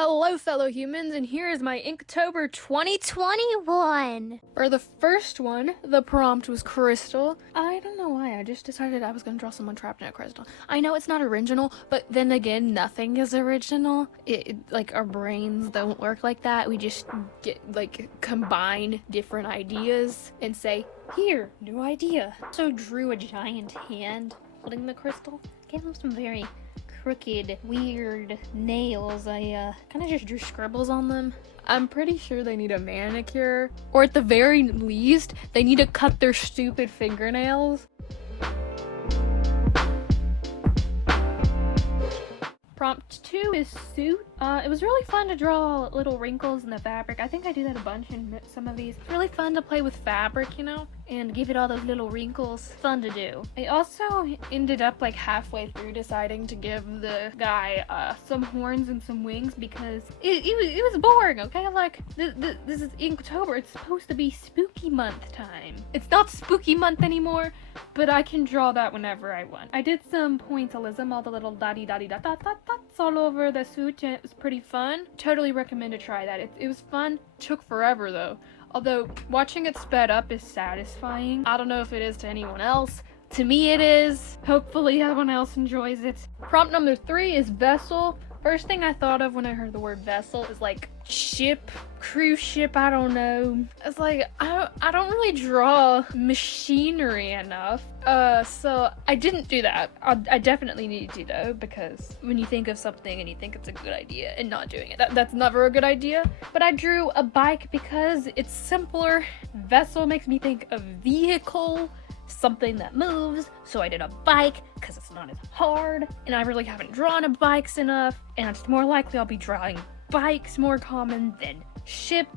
Hello, fellow humans, and here is my Inktober 2021. For the first one, the prompt was crystal. I don't know why, I just decided I was gonna draw someone trapped in a crystal. I know it's not original, but then again, nothing is original. Like, our brains don't work like that. We just combine different ideas and say, here, new idea. So drew a giant hand holding the crystal. Gave him some very crooked, weird nails. I kind of just drew scribbles on them. I'm pretty sure they need a manicure, or at the very least, they need to cut their stupid fingernails. Prompt 2 is suit. It was really fun to draw little wrinkles in the fabric. I think I do that a bunch in some of these. It's really fun to play with fabric, you know, and give it all those little wrinkles. Fun to do. I also ended up like halfway through deciding to give the guy some horns and some wings because it was boring, okay? Like, this is Inktober. It's supposed to be spooky month time. It's not spooky month anymore, but I can draw that whenever I want. I did some pointillism, all the little dots all over the suit, and it was pretty fun. Totally recommend to try that. It was fun. Took forever though. Although watching it sped up is satisfying. I don't know if it is to anyone else. To me it is. Hopefully everyone else enjoys it. Prompt number 3 is vessel. First thing I thought of when I heard the word vessel is like ship, cruise ship, I don't know. It's like, I don't really draw machinery enough. So I didn't do that. I definitely need to though, because when you think of something and you think it's a good idea and not doing it, that's never a good idea. But I drew a bike because it's simpler. Vessel makes me think of vehicle, something that moves, so I did a bike because it's not as hard, and I really haven't drawn a bikes enough, and it's more likely I'll be drawing bikes more common than ship.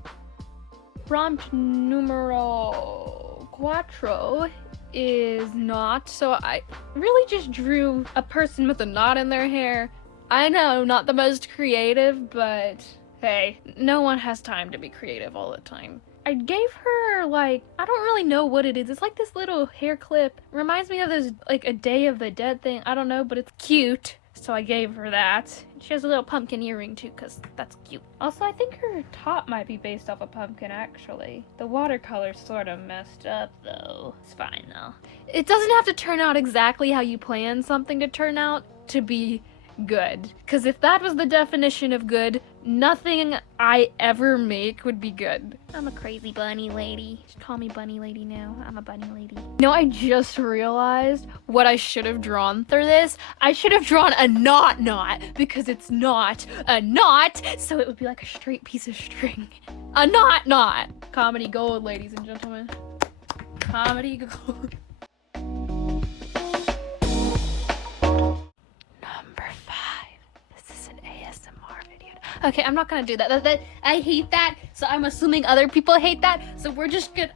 Prompt numero 4 is knot, so I really just drew a person with a knot in their hair. I know, not the most creative, but hey, no one has time to be creative all the time. I gave her, like, I don't really know what it is. It's like this little hair clip. Reminds me of this, like, a Day of the Dead thing. I don't know, but it's cute. So I gave her that. She has a little pumpkin earring, too, because that's cute. Also, I think her top might be based off a pumpkin, actually. The watercolor's sort of messed up, though. It's fine, though. It doesn't have to turn out exactly how you plan something to turn out to be good. Because if that was the definition of good, nothing I ever make would be good. I'm a crazy bunny lady. Just call me bunny lady now. I'm a bunny lady. No, I just realized what I should have drawn for this. I should have drawn a knot, because it's not a knot, so it would be like a straight piece of string. A knot. Comedy gold, ladies and gentlemen. Comedy gold. Okay, I'm not gonna do that. I hate that, so I'm assuming other people hate that, so we're just gonna...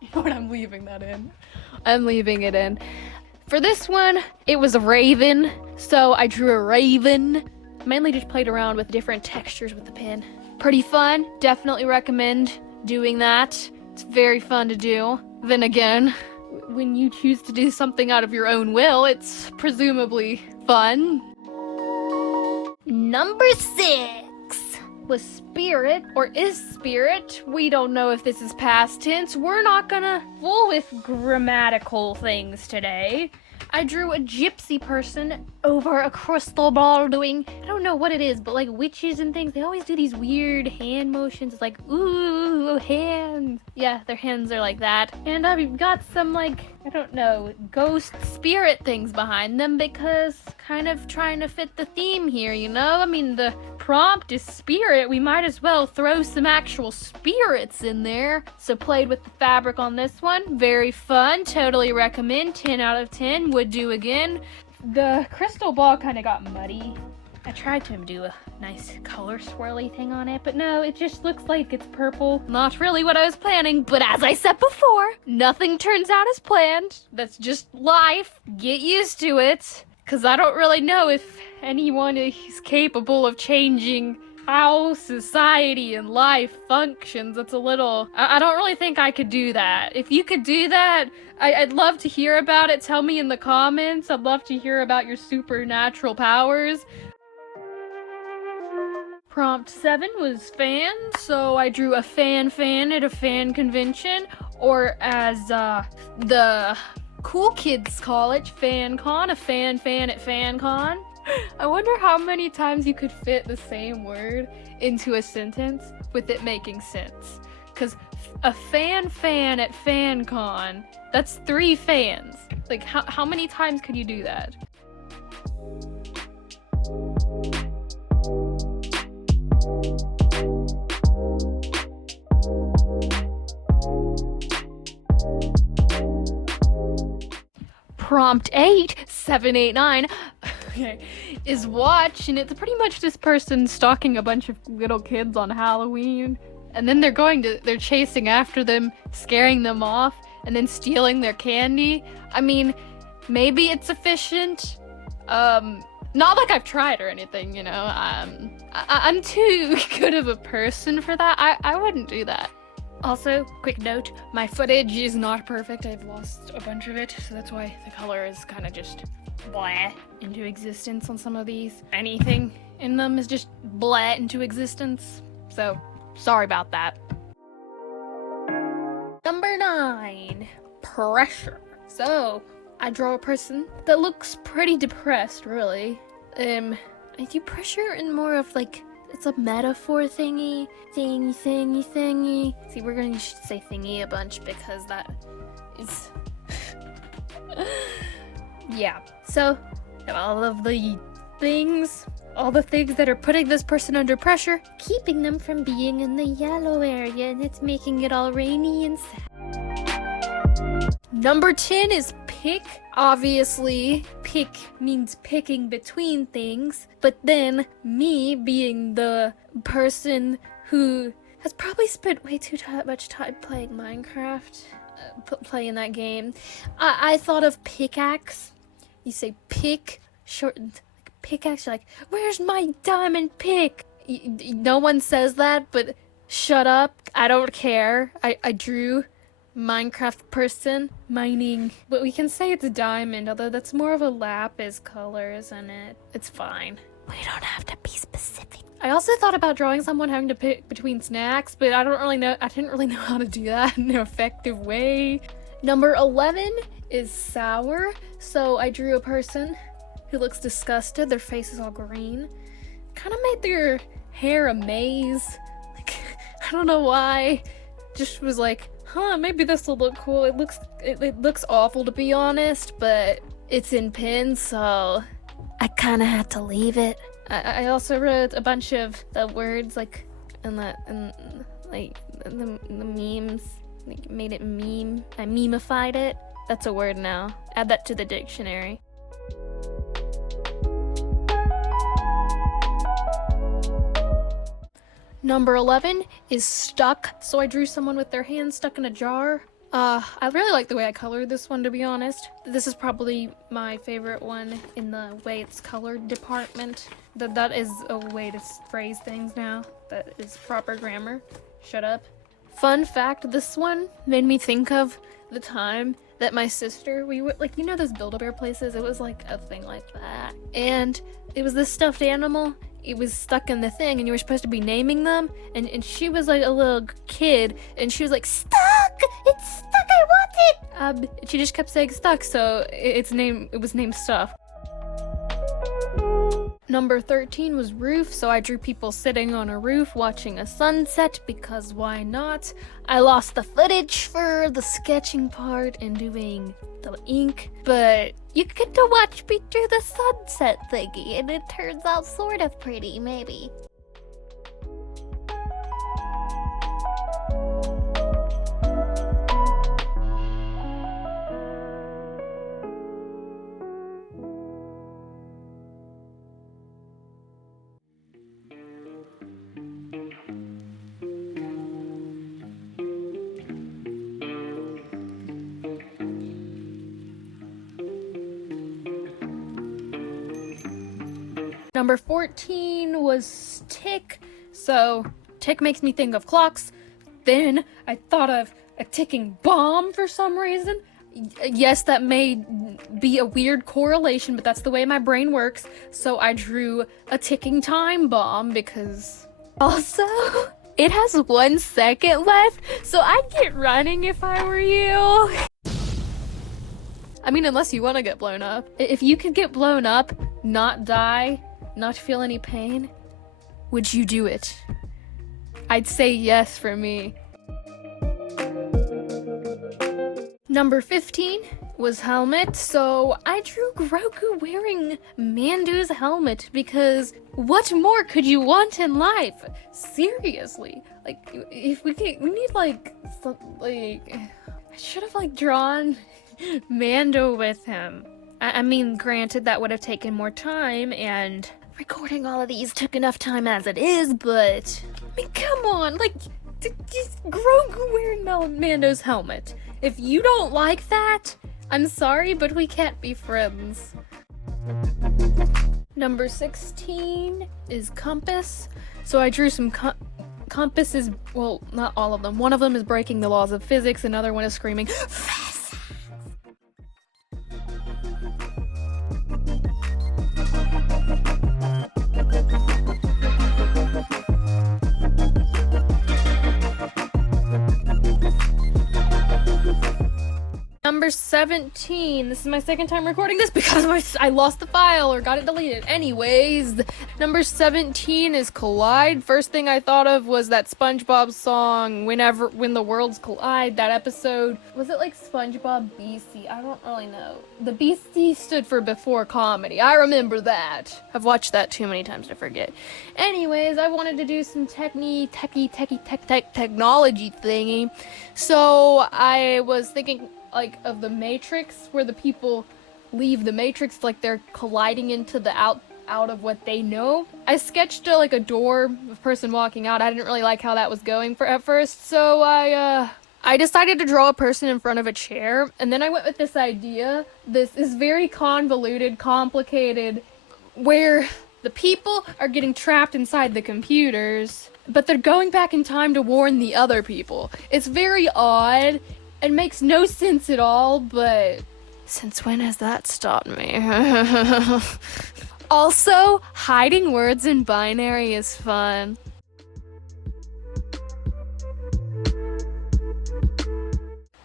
You know what, I'm leaving that in. I'm leaving it in. For this one, it was a raven, so I drew a raven. Mainly just played around with different textures with the pen. Pretty fun, definitely recommend doing that. It's very fun to do. Then again, when you choose to do something out of your own will, it's presumably fun. Number 6 was spirit, or is spirit. We don't know if this is past tense. We're not gonna fool with grammatical things today. I drew a gypsy person over a crystal ball doing, I don't know what it is, but like witches and things, they always do these weird hand motions. It's like, ooh, hands. Yeah, their hands are like that. And I've got some, like, I don't know, ghost spirit things behind them because kind of trying to fit the theme here, you know? I mean, the prompt is spirit. We might as well throw some actual spirits in there. So played with the fabric on this one. Very fun. Totally recommend. 10 out of 10. Would do again. The crystal ball kind of got muddy. I tried to do a nice color swirly thing on it, but no, it just looks like it's purple. Not really what I was planning, but as I said before, nothing turns out as planned. That's just life. Get used to it, because I don't really know if anyone is capable of changing how society and life functions. It's a little... I don't really think I could do that. If you could do that, I'd love to hear about it. Tell me in the comments. I'd love to hear about your supernatural powers. Prompt 7 was fan, so I drew a fan at a fan convention, or as the cool kids call it, FanCon, a fan at FanCon. I wonder how many times you could fit the same word into a sentence with it making sense. Because a fan at FanCon, that's 3 fans. Like, how many times could you do that? Prompt 8, 789, okay, is watch, and it's pretty much this person stalking a bunch of little kids on Halloween, and then they're chasing after them, scaring them off, and then stealing their candy. I mean, maybe it's efficient. Not like I've tried or anything, you know. I'm too good of a person for that. I wouldn't do that. Also, quick note, my footage is not perfect. I've lost a bunch of it, so that's why the color is kind of just blah into existence on some of these. Anything in them is just blah into existence, so sorry about that. Number 9, pressure. So, I draw a person that looks pretty depressed, really. I do pressure in more of like, it's a metaphor thingy. See, we're gonna say thingy a bunch because that is... yeah. So, all the things that are putting this person under pressure, Keeping them from being in the yellow area, and it's making it all rainy and sad. Number 10 is pick. Obviously, pick means picking between things, but then me being the person who has probably spent way too much time playing Minecraft, playing that game, I thought of pickaxe. You say pick, shortened, like pickaxe, you're like, where's my diamond pick? No one says that, but shut up, I don't care. I drew Minecraft person mining, but we can say it's a diamond, although that's more of a lapis color, isn't it? It's fine. We don't have to be specific. I also thought about drawing someone having to pick between snacks, but I didn't really know how to do that in an effective way. Number 11 is sour, so I drew a person who looks disgusted. Their face is all green. Kind of made their hair a maze. Like, I don't know why. Just was like, maybe this will look cool. It looks awful, to be honest, but it's in pen, so I kind of had to leave it. I also wrote a bunch of the words like the memes, like made it meme. I memeified it. That's a word now. Add that to the dictionary. Number 11 is stuck, so I drew someone with their hands stuck in a jar. I really like the way I colored this one, to be honest. This is probably my favorite one in the way it's colored department. That is a way to phrase things now. That is proper grammar. Shut up. Fun fact, this one made me think of the time that my sister, we were like, you know those Build-A-Bear places? It was like a thing like that. And it was this stuffed animal. It was stuck in the thing, and you were supposed to be naming them, and she was like a little kid, and she was like, stuck! It's stuck, I want it! She just kept saying stuck, so it was named Stuff. Number 13 was roof, so I drew people sitting on a roof watching a sunset, because why not? I lost the footage for the sketching part and doing the ink, but you get to watch me do the sunset thingy, and it turns out sort of pretty, maybe. Number 14 was tick, so tick makes me think of clocks. Then I thought of a ticking bomb for some reason. Yes, that may be a weird correlation, but that's the way my brain works. So I drew a ticking time bomb because also it has 1 second left, so I'd get running if I were you. I mean, unless you want to get blown up. If you could get blown up, not die, not feel any pain, would you do it? I'd say yes for me. Number 15 was helmet, so I drew Grogu wearing Mando's helmet because what more could you want in life? Seriously, like if we need like I should have like drawn Mando with him. I mean, granted that would have taken more time, and recording all of these took enough time as it is, but I mean, come on, like just Grogu wearing Mando's helmet. If you don't like that, I'm sorry, but we can't be friends. Number 16 is compass. So I drew some compasses, well, not all of them. One of them is breaking the laws of physics, another one is screaming, physics! Number 17. This is my second time recording this because I lost the file or got it deleted. Anyways, number 17 is collide. First thing I thought of was that SpongeBob song, When the Worlds Collide. That episode, was it like SpongeBob BC? I don't really know. The BC stood for before comedy. I remember that. I've watched that too many times to forget. Anyways, I wanted to do some technology thingy. So I was thinking like of the Matrix, where the people leave the Matrix, like they're colliding into the out of what they know. I sketched like a door with a person walking out. I didn't really like how that was going at first, so I decided to draw a person in front of a chair, and then I went with this idea. This is very convoluted, complicated, where the people are getting trapped inside the computers, but they're going back in time to warn the other people. It's very odd. It makes no sense at all, but since when has that stopped me? Also, hiding words in binary is fun.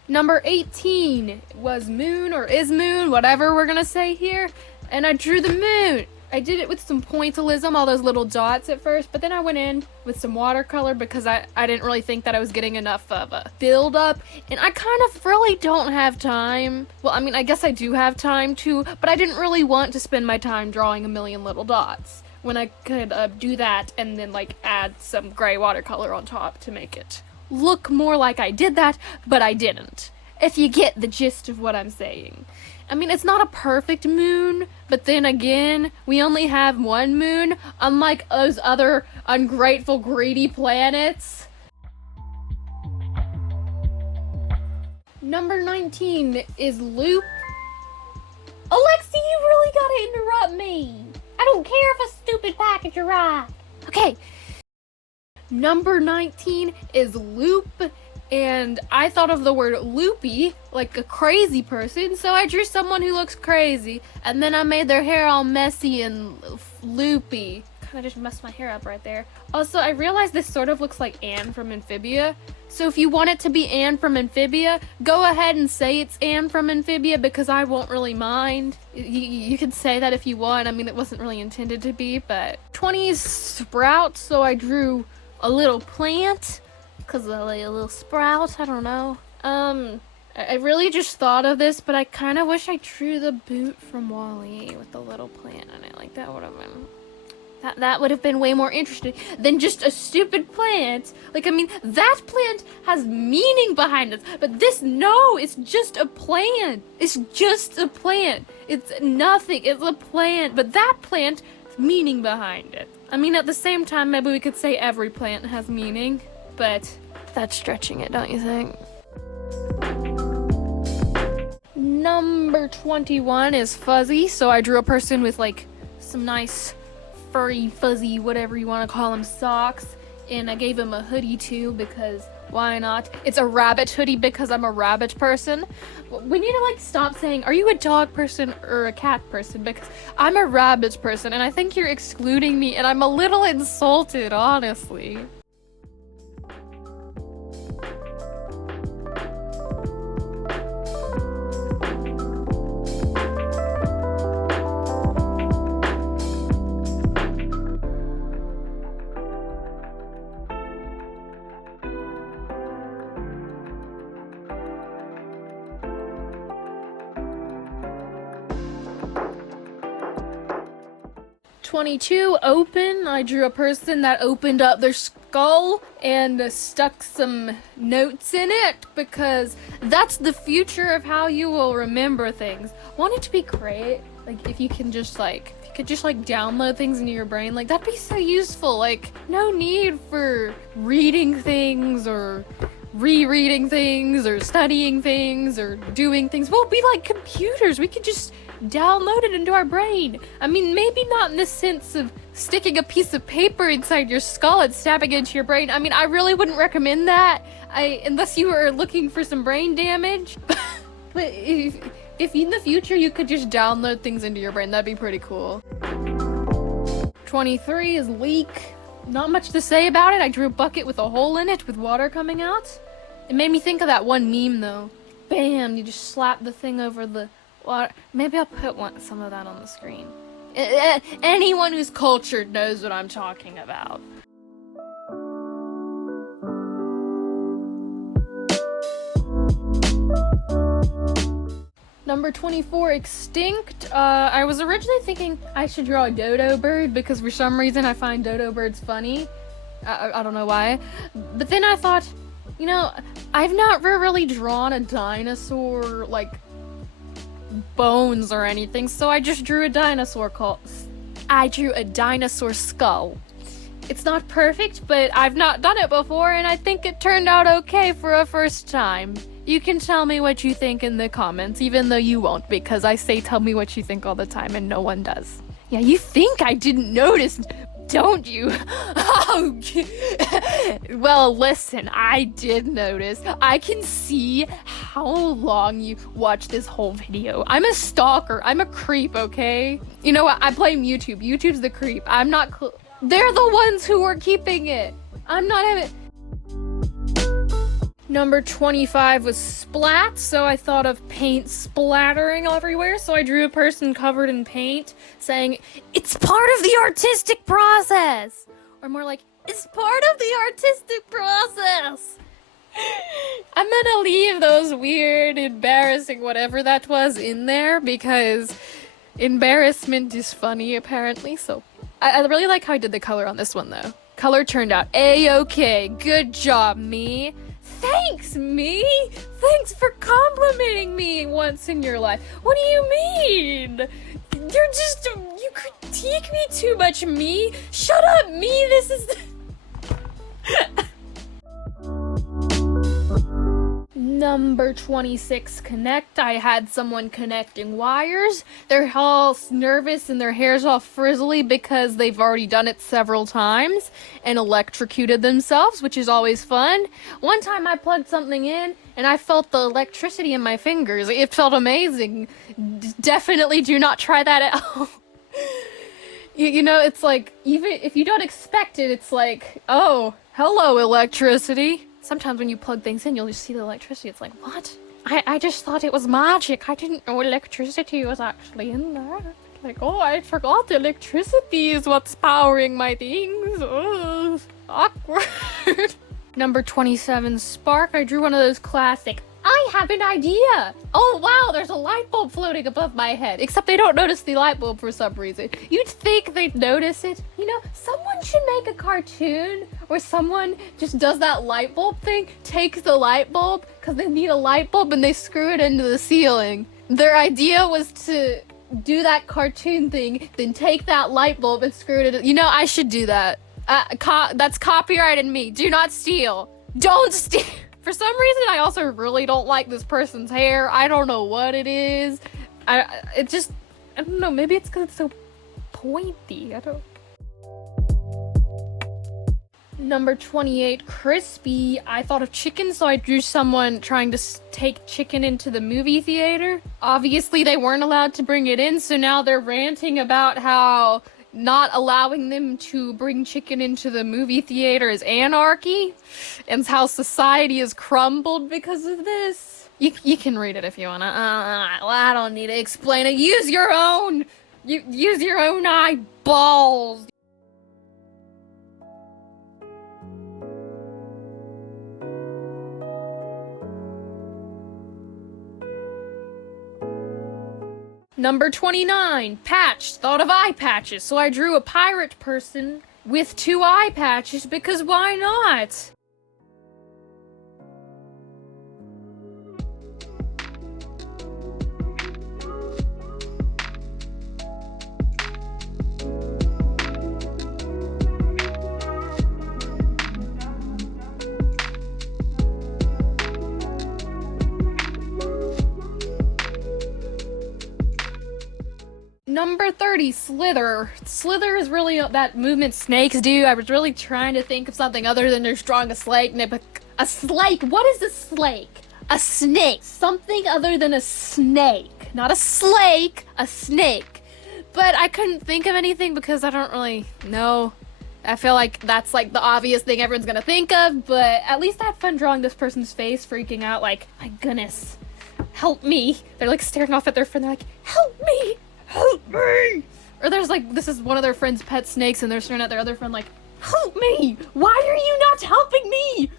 Number 18 was moon, or is moon, whatever we're gonna say here, and I drew the moon. I did it with some pointillism, all those little dots at first, but then I went in with some watercolor because I didn't really think that I was getting enough of a build up, and I kind of really don't have time. Well, I mean, I guess I do have time too, but I didn't really want to spend my time drawing a million little dots when I could do that and then like add some gray watercolor on top to make it look more like I did that, but I didn't. If you get the gist of what I'm saying. I mean, it's not a perfect moon, but then again, we only have one moon, unlike those other ungrateful, greedy planets. Number 19 is Loop. Alexi, you really gotta interrupt me. I don't care if a stupid package arrived. Okay. Number 19 is Loop. And I thought of the word loopy, like a crazy person, so I drew someone who looks crazy, and then I made their hair all messy and loopy. Kinda just messed my hair up right there. Also, I realized this sort of looks like Anne from Amphibia, so if you want it to be Anne from Amphibia, go ahead and say it's Anne from Amphibia, because I won't really mind. You can say that if you want. I mean, it wasn't really intended to be, but 20 is Sprout, so I drew a little plant. Cause of like a little sprout, I don't know. I really just thought of this, but I kind of wish I drew the boot from WALL-E with the little plant in it. Like that would have been, that would have been way more interesting than just a stupid plant. Like, I mean, that plant has meaning behind it, but this, no, it's just a plant. It's just a plant. It's nothing. It's a plant, but that plant has meaning behind it. I mean, at the same time, maybe we could say every plant has meaning. But that's stretching it, don't you think? Number 21 is fuzzy, so I drew a person with like some nice furry, fuzzy, whatever you want to call them, socks, and I gave him a hoodie too because Why not? It's a rabbit hoodie because I'm a rabbit person. We need to like stop saying, are you a dog person or a cat person? Because I'm a rabbit person and I think you're excluding me and I'm a little insulted, honestly. '22 open. I drew a person that opened up their skull and stuck some notes in it because that's the future of how you will remember things. Want it to be great? Like if you could just download things into your brain, like that'd be so useful. Like no need for reading things or rereading things or studying things or doing things. We'll be like computers. We could just download it into our brain. I mean, maybe not in the sense of sticking a piece of paper inside your skull and stabbing it into your brain. I mean, I really wouldn't recommend that. Unless you were looking for some brain damage. But if in the future you could just download things into your brain, that'd be pretty cool. 23 is leak. Not much to say about it. I drew a bucket with a hole in it with water coming out. It made me think of that one meme though. Bam, you just slap the thing over the water. Maybe I'll put some of that on the screen. Anyone who's cultured knows what I'm talking about. Number 24, extinct. I was originally thinking I should draw a dodo bird because for some reason I find dodo birds funny. I don't know why. But then I thought, you know, I've not really drawn a dinosaur, like, bones or anything, so I just drew a dinosaur skull. It's not perfect, but I've not done it before, and I think it turned out okay for a first time. You can tell me what you think in the comments, even though you won't, because I say tell me what you think all the time, and no one does. Yeah, you think I didn't notice, don't you? Oh, well, listen, I did notice. I can see how long you watched this whole video. I'm a stalker. I'm a creep, okay? You know what? I blame YouTube. YouTube's the creep. I'm not... They're the ones who are keeping it. I'm not having... Number 25 was Splat, so I thought of paint splattering everywhere, so I drew a person covered in paint saying, it's part of the artistic process! Or more like, it's part of the artistic process! I'm gonna leave those weird, embarrassing whatever that was in there, because embarrassment is funny, apparently, so... I really like how I did the color on this one, though. Color turned out A-okay. Good job, me. Thanks, me! Thanks for complimenting me once in your life. What do you mean? You critique me too much, me. Shut up, me! This is... Number 26, connect. I had someone connecting wires. They're all nervous and their hair's all frizzly because they've already done it several times and electrocuted themselves, which is always fun. One time I plugged something in and I felt the electricity in my fingers. It felt amazing. Definitely do not try that at home. You know, it's like, even if you don't expect it, it's like, oh, hello, electricity. Sometimes when you plug things in, you'll just see the electricity. It's like, what? I just thought it was magic. I didn't know electricity was actually in there. Like, oh, I forgot the electricity is what's powering my things. Oh, awkward. Number 27, Spark. I drew one of those classic, I have an idea. Oh, wow, there's a light bulb floating above my head. Except they don't notice the light bulb for some reason. You'd think they'd notice it. You know, someone should make a cartoon where someone just does that light bulb thing, takes the light bulb, because they need a light bulb, and they screw it into the ceiling. Their idea was to do that cartoon thing, then take that light bulb and screw it in. You know, I should do that. That's copyrighted me. Do not steal. Don't steal. For some reason, I also really don't like this person's hair. I don't know what it is. I don't know, maybe it's because it's so pointy. Number 28, crispy. I thought of chicken, so I drew someone trying to take chicken into the movie theater. Obviously, they weren't allowed to bring it in, so now they're ranting about how not allowing them to bring chicken into the movie theater is anarchy, and how society has crumbled because of this. You can read it if you wanna. I don't need to explain it. Use your own eyeballs. Number 29, patched. Thought of eye patches, so I drew a pirate person with 2 eye patches because why not? Number 30, slither. Slither is really that movement snakes do. I was really trying to think of something other than just drawing a slake. A slake? What is a slake? A snake. Something other than a snake. Not a slake, a snake. But I couldn't think of anything because I don't really know. I feel like that's like the obvious thing everyone's gonna think of, but at least I had fun drawing this person's face freaking out like, my goodness, help me. They're like staring off at their friend, they're like, help me! Help me! Or there's like, this is one of their friend's pet snakes and they're staring at their other friend like, help me! Why are you not helping me?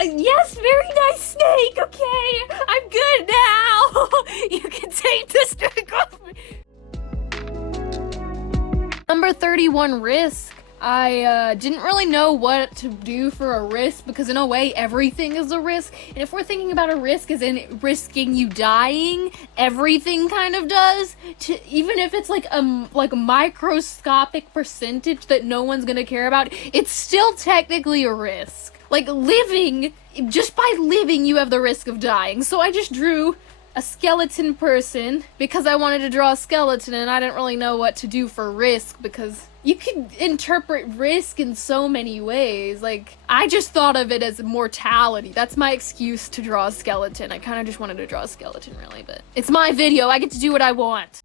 Yes, very nice snake, okay? I'm good now! You can take this drink off me. Number 31, risk. I didn't really know what to do for a risk because in a way everything is a risk, and if we're thinking about a risk as in risking you dying, everything kind of does, even if it's like a microscopic percentage that no one's gonna care about, it's still technically a risk. Like living, just by living you have the risk of dying. So I just drew a skeleton person because I wanted to draw a skeleton and I didn't really know what to do for risk because you can interpret risk in so many ways. Like, I just thought of it as mortality. That's my excuse to draw a skeleton. I kind of just wanted to draw a skeleton, really, but it's my video. I get to do what I want.